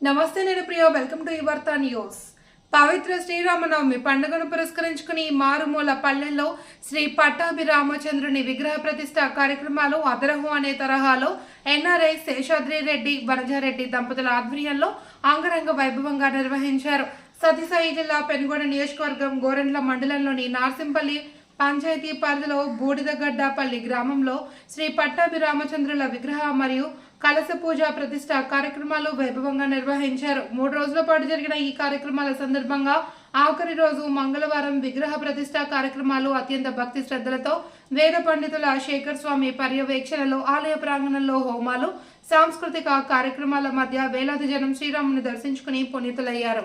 నమస్తే నేను Priya welcome to Yuvartha news పవిత్ర శ్రీరామనవమి పండుగను పురస్కరించుకుని మారుమూల పల్లెల్లో శ్రీ పట్టాభి రామచంద్రుని విగ్రహ ప్రతిష్ట కార్యక్రమాలు అదరహు అనే తరహాలో ఎన్ఆర్ఐ శేషాద్రి రెడ్డి వనజారెడ్డి దంపతుల ఆధ్వర్యంలో అంగరంగ వైభవంగా నిర్వహించారు. సతీసాయి జిల్లా పెనుగొండ నియోజకవర్గం గోరెండ్ల మండలంలోని నార్సింపల్లి పంచాయతీ పరిధిలో బూడిదగడ్డపల్లి గ్రామంలో శ్రీ పట్టాభి రామచంద్రుల విగ్రహ మరియు కలశ పూజ ప్రతిష్ట కార్యక్రమాలు వైభవంగా నిర్వహించారు. మూడు రోజుల పాటు జరిగిన ఈ కార్యక్రమాల సందర్భంగా ఆఖరి రోజు మంగళవారం విగ్రహ ప్రతిష్ట కార్యక్రమాలు అత్యంత భక్తి శ్రద్ధలతో వేద పండితుల శేఖర్ స్వామి పర్యవేక్షణలో ఆలయ ప్రాంగణంలో హోమాలు సాంస్కృతిక కార్యక్రమాల మధ్య వేలాది జనం శ్రీరాముని దర్శించుకుని పునీతులయ్యారు.